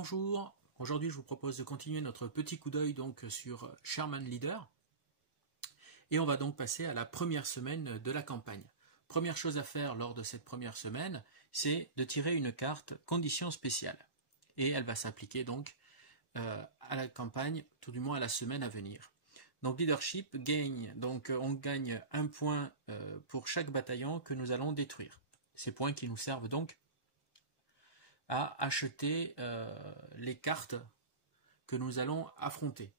Bonjour, aujourd'hui je vous propose de continuer notre petit coup d'œil donc sur Sherman Leader et on va donc passer à la première semaine de la campagne. Première chose à faire lors de cette première semaine, c'est de tirer une carte conditions spéciales et elle va s'appliquer donc à la campagne, tout du moins à la semaine à venir. Donc leadership gagne, donc on gagne un point pour chaque bataillon que nous allons détruire. Ces points qui nous servent donc à acheter les cartes que nous allons affronter.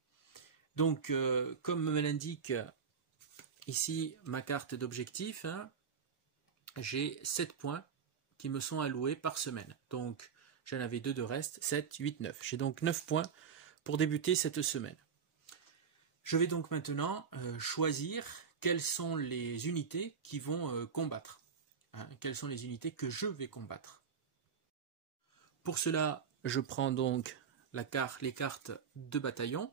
Donc, comme me l'indique ici ma carte d'objectif, j'ai 7 points qui me sont alloués par semaine. Donc, j'en avais 2 de reste, 7, 8, 9. J'ai donc 9 points pour débuter cette semaine. Je vais donc maintenant choisir quelles sont les unités qui vont combattre. Quelles sont les unités que je vais combattre. Pour cela, je prends donc les cartes de bataillon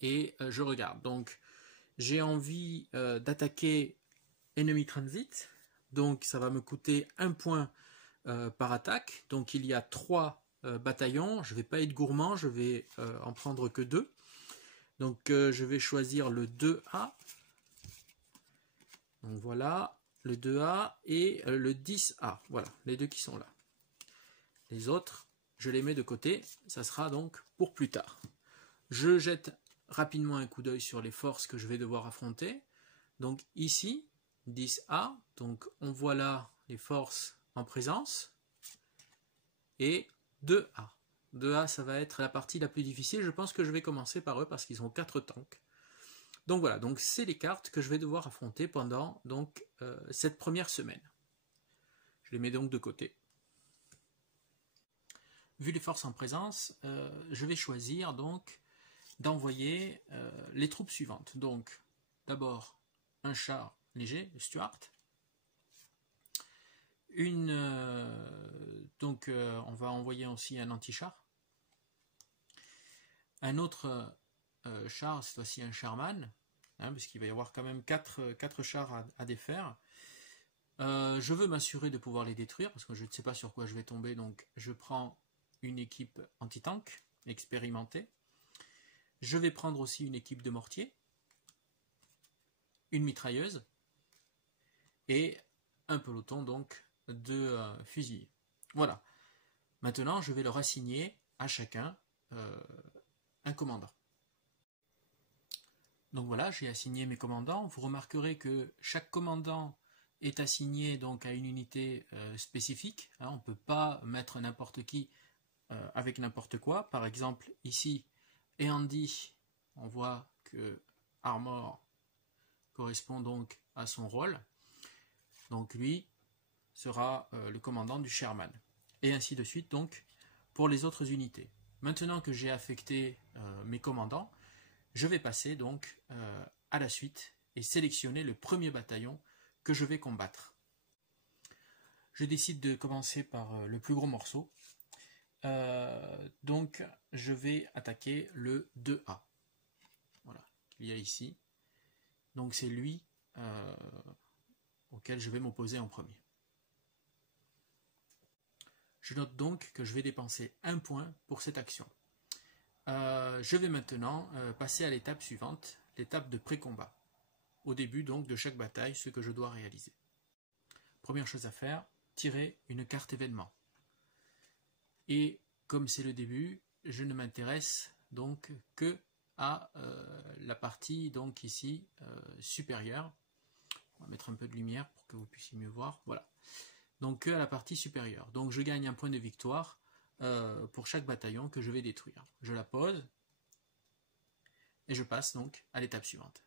et je regarde. Donc, j'ai envie d'attaquer Enemy Transit. Donc, ça va me coûter 1 point par attaque. Donc, il y a 3 bataillons. Je ne vais pas être gourmand, je vais en prendre que 2. Donc, je vais choisir le 2A. Donc, voilà, le 2A et le 10A. Voilà, les deux qui sont là. Les autres, je les mets de côté, ça sera donc pour plus tard. Je jette rapidement un coup d'œil sur les forces que je vais devoir affronter. Donc ici, 10A, donc on voit là les forces en présence. Et 2A. 2A, ça va être la partie la plus difficile. Je pense que je vais commencer par eux parce qu'ils ont 4 tanks. Donc voilà, donc c'est les cartes que je vais devoir affronter pendant donc, cette première semaine. Je les mets donc de côté. Vu les forces en présence, je vais choisir donc d'envoyer les troupes suivantes. Donc, d'abord, un char léger, le Stuart. On va envoyer aussi un anti-char. Un autre char, cette fois-ci un Sherman, parce qu'il va y avoir quand même 4 chars à défaire. Je veux m'assurer de pouvoir les détruire, parce que je ne sais pas sur quoi je vais tomber, donc je prends une équipe anti-tank expérimentée. Je vais prendre aussi une équipe de mortier, une mitrailleuse et un peloton donc de fusiliers. Voilà. Maintenant, je vais leur assigner à chacun un commandant. Donc voilà, j'ai assigné mes commandants. Vous remarquerez que chaque commandant est assigné donc à une unité spécifique. On ne peut pas mettre n'importe qui avec n'importe quoi. Par exemple, ici, Andy, on voit que Armor correspond donc à son rôle. Donc lui sera le commandant du Sherman. Et ainsi de suite donc pour les autres unités. Maintenant que j'ai affecté mes commandants, je vais passer donc à la suite et sélectionner le premier bataillon que je vais combattre. Je décide de commencer par le plus gros morceau. Donc je vais attaquer le 2A. Voilà, qu'il y a ici. Donc c'est lui auquel je vais m'opposer en premier. Je note donc que je vais dépenser 1 point pour cette action. Je vais maintenant passer à l'étape suivante, l'étape de pré-combat. Au début donc de chaque bataille, ce que je dois réaliser. Première chose à faire, tirer une carte événement. Et comme c'est le début, je ne m'intéresse donc que à la partie donc ici supérieure. On va mettre un peu de lumière pour que vous puissiez mieux voir. Voilà. Donc que à la partie supérieure. Donc je gagne un point de victoire pour chaque bataillon que je vais détruire. Je la pose et je passe donc à l'étape suivante.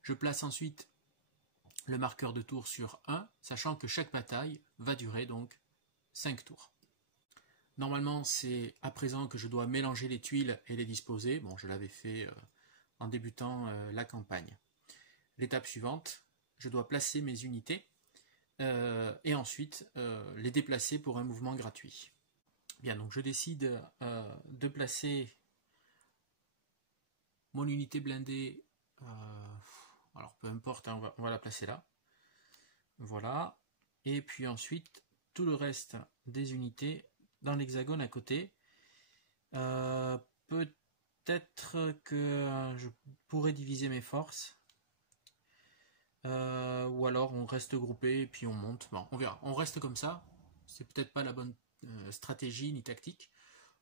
Je place ensuite le marqueur de tour sur 1, sachant que chaque bataille va durer donc 5 tours. Normalement, c'est à présent que je dois mélanger les tuiles et les disposer. Bon, je l'avais fait en débutant la campagne. L'étape suivante, je dois placer mes unités et ensuite les déplacer pour un mouvement gratuit. Bien, donc je décide de placer mon unité blindée. Alors peu importe, on va la placer là. Voilà. Et puis ensuite, tout le reste des unités dans l'hexagone à côté. Peut-être que je pourrais diviser mes forces. Ou alors on reste groupé et puis on monte. Bon, on verra. On reste comme ça. C'est peut-être pas la bonne stratégie ni tactique.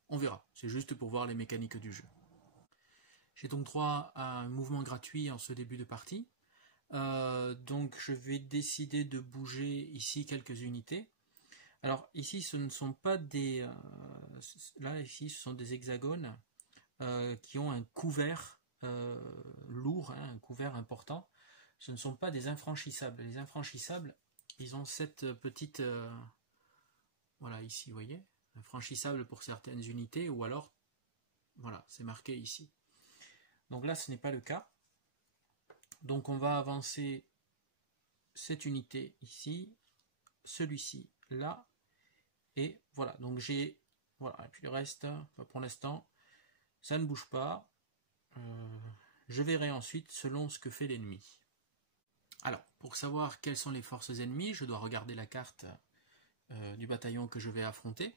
On verra. C'est juste pour voir les mécaniques du jeu. J'ai donc droit à un mouvement gratuit en ce début de partie. Donc je vais décider de bouger ici quelques unités. Alors ici ce ne sont pas des... là ici ce sont des hexagones qui ont un couvert lourd, hein, un couvert important. Ce ne sont pas des infranchissables. Les infranchissables, ils ont cette petite... voilà ici, vous voyez, infranchissable pour certaines unités, ou alors, voilà, c'est marqué ici. Donc là ce n'est pas le cas. Donc on va avancer cette unité ici, celui-ci là, et voilà, donc j'ai, voilà, et puis le reste, pour l'instant, ça ne bouge pas. Je verrai ensuite selon ce que fait l'ennemi. Alors, pour savoir quelles sont les forces ennemies, je dois regarder la carte du bataillon que je vais affronter.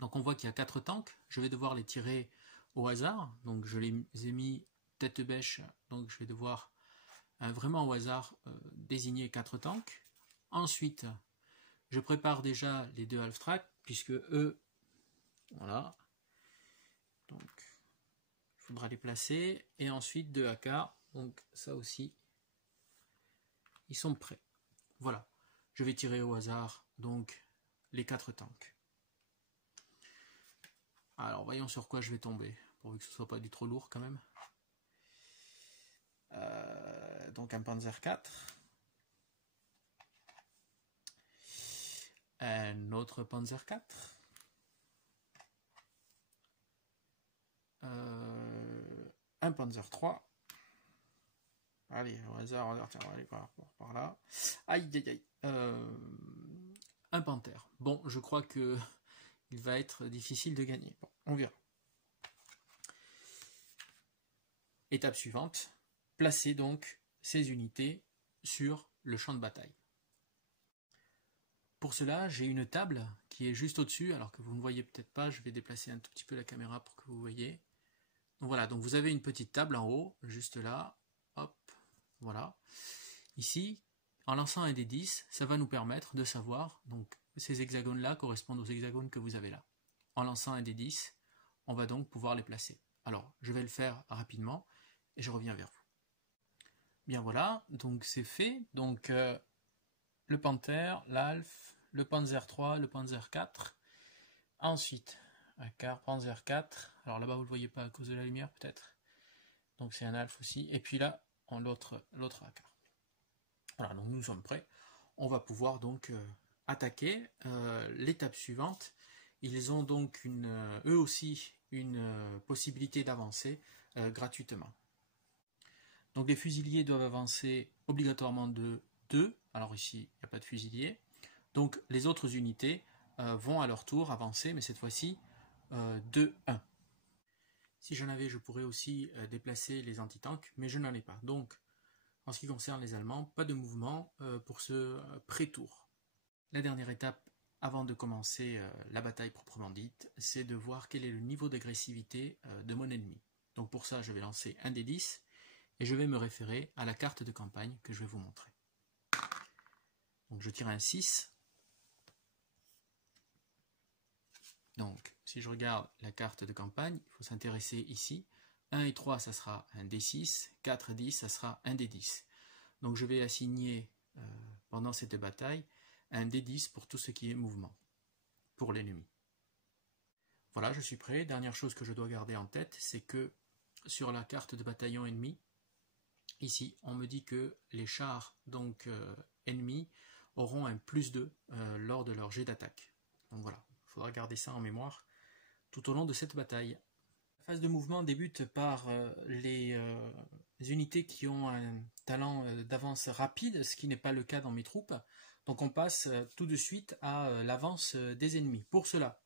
Donc on voit qu'il y a 4 tanks, je vais devoir les tirer au hasard, donc je les ai mis tête bêche, donc je vais devoir vraiment au hasard désigner 4 tanks. Ensuite, je prépare déjà les 2 half-track, puisque eux, voilà, donc il faudra les placer, et ensuite 2 AK, donc ça aussi, ils sont prêts. Voilà, je vais tirer au hasard donc les 4 tanks. Alors voyons sur quoi je vais tomber, pourvu que ce soit pas du trop lourd quand même. Donc un Panzer 4. Un autre Panzer 4. Un Panzer 3. Allez, au hasard, on va aller par là. Aïe, aïe, aïe. Un Panther. Bon, je crois que il va être difficile de gagner. Bon, on verra. Étape suivante. Placer donc ces unités sur le champ de bataille. Pour cela, j'ai une table qui est juste au-dessus, alors que vous ne voyez peut-être pas. Je vais déplacer un tout petit peu la caméra pour que vous voyez. Donc voilà, donc vous avez une petite table en haut, juste là. Hop, voilà. Ici, en lançant un des 10, ça va nous permettre de savoir, donc ces hexagones-là correspondent aux hexagones que vous avez là. En lançant un des 10, on va donc pouvoir les placer. Alors, je vais le faire rapidement et je reviens vers vous. Bien voilà, donc c'est fait. Donc le Panther, l'Alf, le Panzer 3, le Panzer 4. Ensuite, un car Panzer 4. Alors là-bas, vous ne le voyez pas à cause de la lumière peut-être. Donc c'est un Alf aussi. Et puis là, l'autre AK. Voilà, donc nous sommes prêts. On va pouvoir donc attaquer. L'étape suivante, ils ont donc eux aussi une possibilité d'avancer gratuitement. Donc les fusiliers doivent avancer obligatoirement de 2. Alors ici, il n'y a pas de fusilier. Donc les autres unités vont à leur tour avancer, mais cette fois-ci de 1. Si j'en avais, je pourrais aussi déplacer les anti-tanks, mais je n'en ai pas. Donc, en ce qui concerne les Allemands, pas de mouvement pour ce pré-tour. La dernière étape, avant de commencer la bataille proprement dite, c'est de voir quel est le niveau d'agressivité de mon ennemi. Donc pour ça, je vais lancer un des 10 et je vais me référer à la carte de campagne que je vais vous montrer. Donc je tire un 6. Donc si je regarde la carte de campagne, il faut s'intéresser ici. 1 et 3, ça sera un D6. 4 et 10, ça sera un D10. Donc je vais assigner pendant cette bataille un D10 pour tout ce qui est mouvement, pour l'ennemi. Voilà, je suis prêt. Dernière chose que je dois garder en tête, c'est que sur la carte de bataillon ennemi, ici, on me dit que les chars donc ennemis auront un +2 lors de leur jet d'attaque. Donc voilà, il faudra garder ça en mémoire tout au long de cette bataille. La phase de mouvement débute par les unités qui ont un talent d'avance rapide, ce qui n'est pas le cas dans mes troupes. Donc on passe tout de suite à l'avance des ennemis. Pour cela,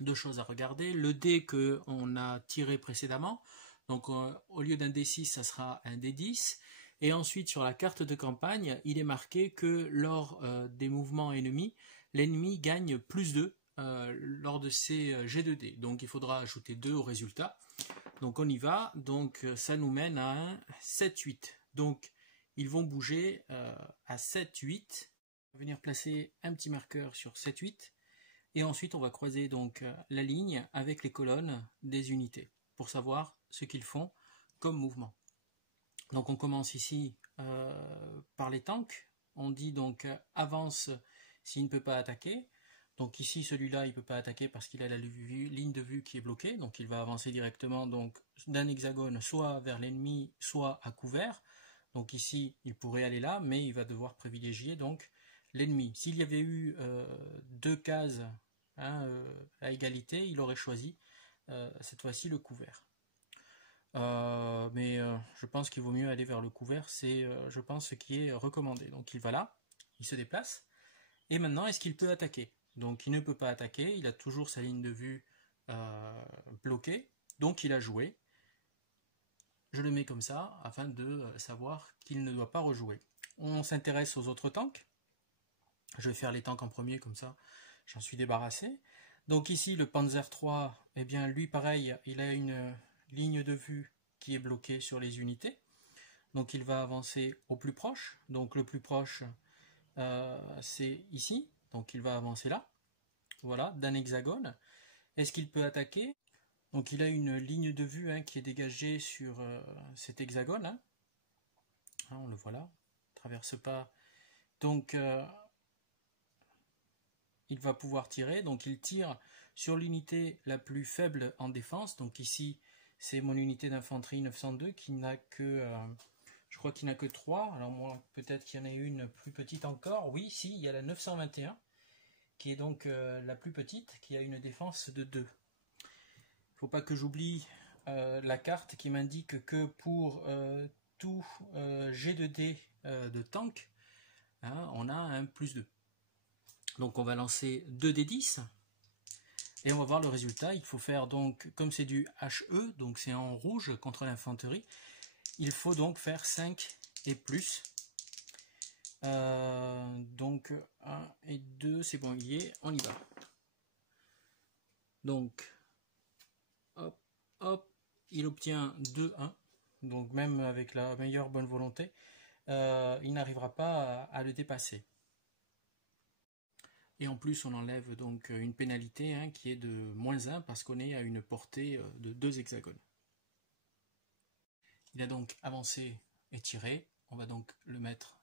2 choses à regarder. Le dé qu'on a tiré précédemment, donc au lieu d'un D6, ça sera un D10. Et ensuite, sur la carte de campagne, il est marqué que lors des mouvements ennemis, l'ennemi gagne +2 lors de ces jets de dés. Donc il faudra ajouter 2 au résultat. Donc on y va. Donc ça nous mène à un 7-8. Donc ils vont bouger à 7-8. On va venir placer un petit marqueur sur 7-8. Et ensuite on va croiser donc la ligne avec les colonnes des unités pour savoir ce qu'ils font comme mouvement. Donc on commence ici par les tanks. On dit donc avance s'il ne peut pas attaquer. Donc ici celui-là il ne peut pas attaquer parce qu'il a la ligne de vue qui est bloquée. Donc il va avancer directement donc d'un hexagone soit vers l'ennemi soit à couvert. Donc ici il pourrait aller là mais il va devoir privilégier donc l'ennemi. S'il y avait eu 2 cases à égalité, il aurait choisi cette fois-ci le couvert. Mais je pense qu'il vaut mieux aller vers le couvert, c'est je pense ce qui est recommandé. Donc il va là, il se déplace, et maintenant est-ce qu'il peut attaquer? Donc il ne peut pas attaquer, il a toujours sa ligne de vue bloquée, donc il a joué. Je le mets comme ça, afin de savoir qu'il ne doit pas rejouer. On s'intéresse aux autres tanks. Je vais faire les tanks en premier, comme ça j'en suis débarrassé. Donc ici le Panzer III, eh bien lui pareil, il a une ligne de vue qui est bloquée sur les unités. Donc il va avancer au plus proche. Donc le plus proche c'est ici. Donc il va avancer là. Voilà, d'un hexagone. Est-ce qu'il peut attaquer? Donc il a une ligne de vue qui est dégagée sur cet hexagone. On le voit là. Il ne traverse pas. Donc il va pouvoir tirer. Donc il tire sur l'unité la plus faible en défense. Donc ici c'est mon unité d'infanterie 902 qui n'a que, je crois qu'il n'a que 3. Alors moi, peut-être qu'il y en a une plus petite encore. Oui, si, il y a la 921, qui est donc la plus petite, qui a une défense de 2. Il ne faut pas que j'oublie la carte qui m'indique que pour tout jet de dés de tank, on a un +2. Donc on va lancer 2 d 10. Et on va voir le résultat. Il faut faire donc, comme c'est du HE, donc c'est en rouge contre l'infanterie, il faut donc faire 5 et plus. Donc 1 et 2, c'est bon, il y est, on y va. Donc, hop, hop, il obtient 2-1. Donc même avec la meilleure bonne volonté, il n'arrivera pas à le dépasser. Et en plus, on enlève donc une pénalité qui est de -1 parce qu'on est à une portée de 2 hexagones. Il a donc avancé et tiré. On va donc le mettre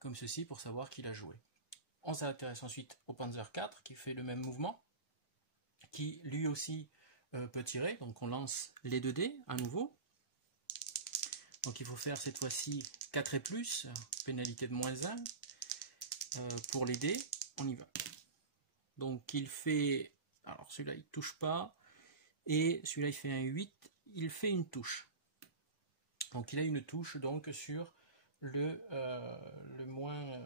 comme ceci pour savoir qu'il a joué. On s'intéresse ensuite au Panzer IV qui fait le même mouvement, qui lui aussi peut tirer. Donc on lance les 2 dés à nouveau. Donc il faut faire cette fois-ci 4 et plus, pénalité de -1 pour les dés. On y va. Donc il fait, alors celui-là il touche pas, et celui-là il fait un 8, il fait une touche. Donc il a une touche donc sur le moins,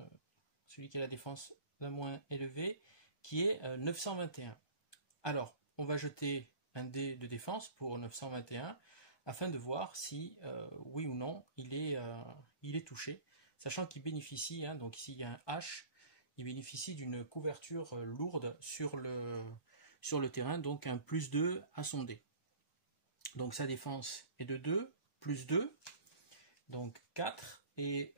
celui qui a la défense la moins élevée, qui est 921. Alors on va jeter un dé de défense pour 921 afin de voir si oui ou non il est touché, sachant qu'il bénéficie, donc ici il y a un H, il bénéficie d'une couverture lourde sur le terrain, donc un +2 à son dé. Donc sa défense est de 2, +2, donc 4. Et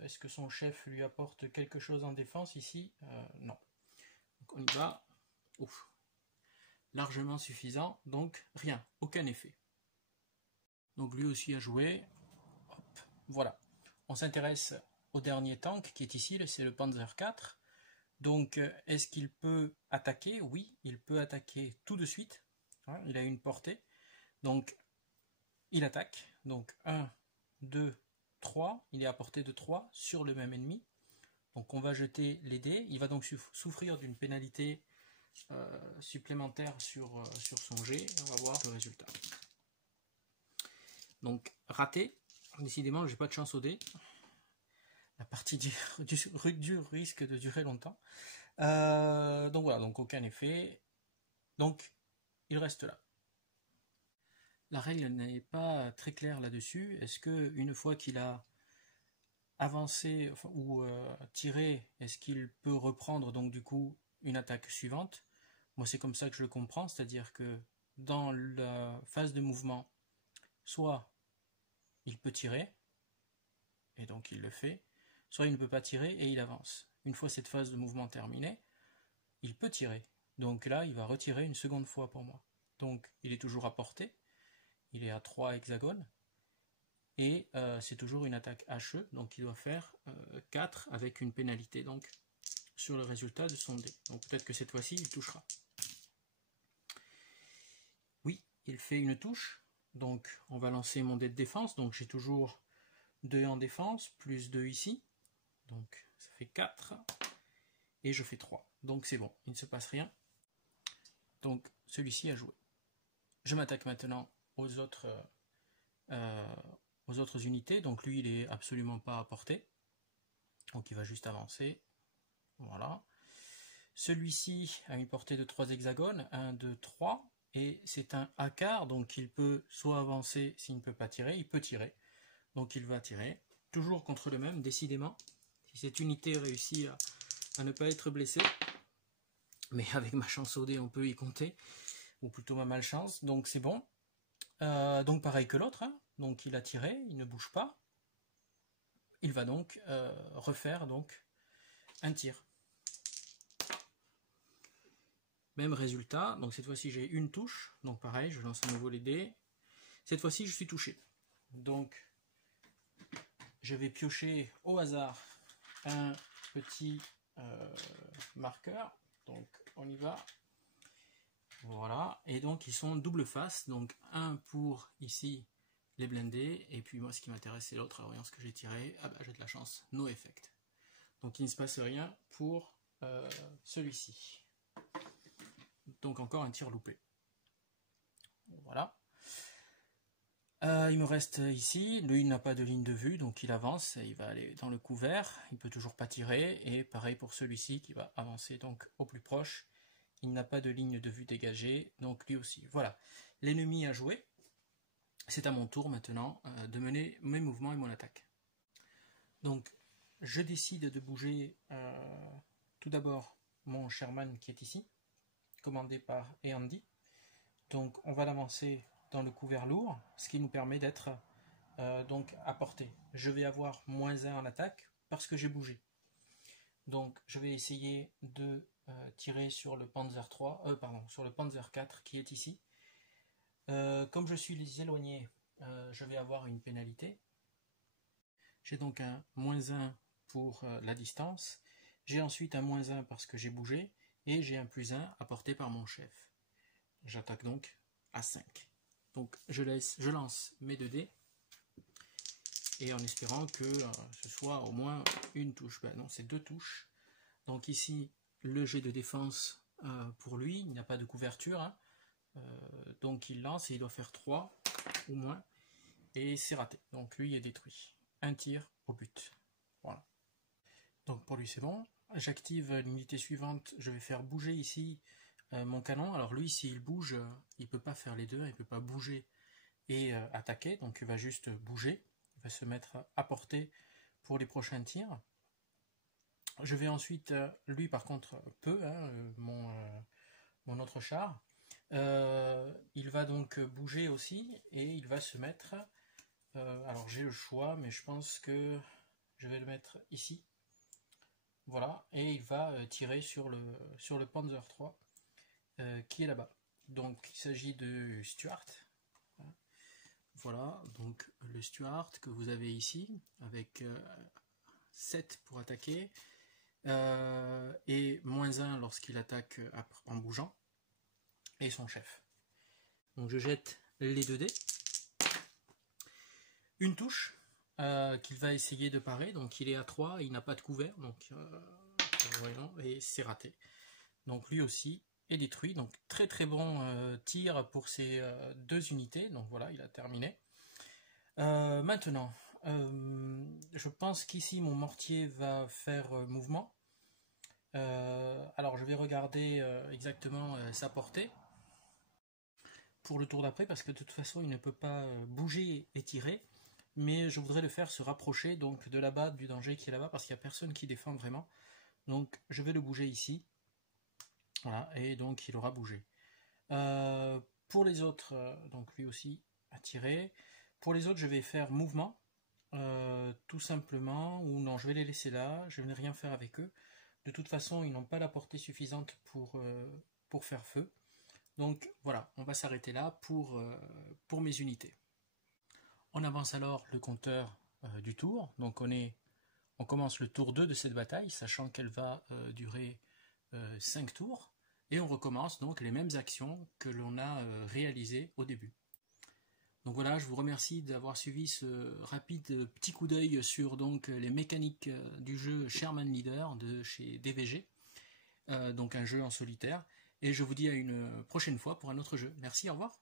est-ce que son chef lui apporte quelque chose en défense ici? Non. Donc on y va. Ouf. Largement suffisant, donc rien, aucun effet. Donc lui aussi a joué. Hop, voilà. On s'intéresse au dernier tank qui est ici, c'est le Panzer IV. Donc, est-ce qu'il peut attaquer? Oui, il peut attaquer tout de suite. Il a une portée. Donc, il attaque. Donc, 1, 2, 3. Il est à portée de 3 sur le même ennemi. Donc, on va jeter les dés. Il va donc souffrir d'une pénalité supplémentaire sur son jet. On va voir le résultat. Donc, raté. Décidément, j'ai pas de chance au dé. La partie du risque de durer longtemps. Donc voilà, donc aucun effet. Donc il reste là. La règle n'est pas très claire là-dessus. Est-ce que une fois qu'il a avancé ou tiré, est-ce qu'il peut reprendre donc du coup une attaque suivante? Moi, c'est comme ça que je le comprends, c'est-à-dire que dans la phase de mouvement, soit il peut tirer, et donc il le fait, soit il ne peut pas tirer et il avance. Une fois cette phase de mouvement terminée, il peut tirer. Donc là, il va retirer une seconde fois pour moi. Donc il est toujours à portée, il est à 3 hexagones, et c'est toujours une attaque HE, donc il doit faire 4 avec une pénalité donc sur le résultat de son dé. Donc peut-être que cette fois-ci, il touchera. Oui, il fait une touche, donc on va lancer mon dé de défense, donc j'ai toujours 2 en défense, plus 2 ici, donc ça fait 4, et je fais 3. Donc c'est bon, il ne se passe rien. Donc celui-ci a joué. Je m'attaque maintenant aux autres unités, donc lui il est absolument pas à portée, donc il va juste avancer, voilà. Celui-ci a une portée de 3 hexagones, 1, 2, 3, et c'est un A-quart, donc il peut soit avancer s'il ne peut pas tirer, il peut tirer, donc il va tirer, toujours contre le même, décidément, si cette unité réussit à ne pas être blessée, mais avec ma chance au dé on peut y compter, ou plutôt ma malchance, donc c'est bon. Donc pareil que l'autre, hein. Donc il a tiré, il ne bouge pas, il va donc refaire donc un tir. Même résultat, donc cette fois-ci j'ai une touche, donc pareil, je lance à nouveau les dés. Cette fois-ci je suis touché. Donc je vais piocher au hasard un petit marqueur, donc on y va. Voilà, et donc ils sont double face, donc un pour ici les blindés, et puis moi ce qui m'intéresse c'est l'autre, voyons ce que j'ai tiré, ah bah j'ai de la chance, no effect. Donc il ne se passe rien pour celui-ci. Donc encore un tir loupé. Voilà. Il me reste ici, lui il n'a pas de ligne de vue, donc il avance, il va aller dans le couvert, il peut toujours pas tirer, et pareil pour celui-ci qui va avancer donc au plus proche, il n'a pas de ligne de vue dégagée, donc lui aussi. Voilà, l'ennemi a joué, c'est à mon tour maintenant de mener mes mouvements et mon attaque. Donc je décide de bouger tout d'abord mon Sherman qui est ici, commandé par Eandi, donc on va l'avancer dans le couvert lourd, ce qui nous permet d'être donc à portée. Je vais avoir -1 en attaque parce que j'ai bougé. Donc je vais essayer de tirer sur le Panzer 3, sur le Panzer 4 qui est ici. Comme je suis éloigné, je vais avoir une pénalité. J'ai donc un -1 pour la distance. J'ai ensuite un -1 parce que j'ai bougé et j'ai un +1 apporté par mon chef. J'attaque donc à 5. Donc je lance mes 2 dés et en espérant que ce soit au moins une touche. Ben non, c'est 2 touches. Donc ici, le jet de défense pour lui, il n'y a pas de couverture, hein. Donc il lance et il doit faire 3 au moins, et c'est raté. Donc lui est détruit. Un tir au but. Voilà. Donc pour lui c'est bon. J'active l'unité suivante, je vais faire bouger ici mon canon. Alors lui, s'il bouge, il ne peut pas faire les deux, il ne peut pas bouger et attaquer, donc il va juste bouger, il va se mettre à portée pour les prochains tirs. Je vais ensuite, lui par contre peut, hein, mon autre char, il va donc bouger aussi et il va se mettre, alors j'ai le choix mais je pense que je vais le mettre ici, voilà, et il va tirer sur le Panzer 3 qui est là-bas. Donc il s'agit de Stuart. Voilà, donc le Stuart que vous avez ici, avec 7 pour attaquer, et -1 lorsqu'il attaque en bougeant, et son chef. Donc je jette les 2 dés. Une touche qu'il va essayer de parer, donc il est à 3, il n'a pas de couvert, donc voyons, et c'est raté. Donc lui aussi est détruit, donc très très bon tir pour ces 2 unités, donc voilà, il a terminé. Maintenant, je pense qu'ici mon mortier va faire mouvement. Alors je vais regarder exactement sa portée pour le tour d'après, parce que de toute façon il ne peut pas bouger et tirer, mais je voudrais le faire se rapprocher donc de là-bas, du danger qui est là-bas, parce qu'il n'y a personne qui défend vraiment. Donc je vais le bouger ici, Voilà, et donc il aura bougé. Pour les autres, donc lui aussi a tiré. Pour les autres, je vais faire mouvement, tout simplement, ou non, je vais les laisser là, je ne vais rien faire avec eux. De toute façon, ils n'ont pas la portée suffisante pour faire feu. Donc voilà, on va s'arrêter là pour mes unités. On avance alors le compteur du tour. Donc on commence le tour 2 de cette bataille, sachant qu'elle va durer 5 tours. Et on recommence donc les mêmes actions que l'on a réalisées au début. Donc voilà, je vous remercie d'avoir suivi ce rapide petit coup d'œil sur donc les mécaniques du jeu Sherman Leader de chez DVG, donc un jeu en solitaire. Et je vous dis à une prochaine fois pour un autre jeu. Merci, au revoir.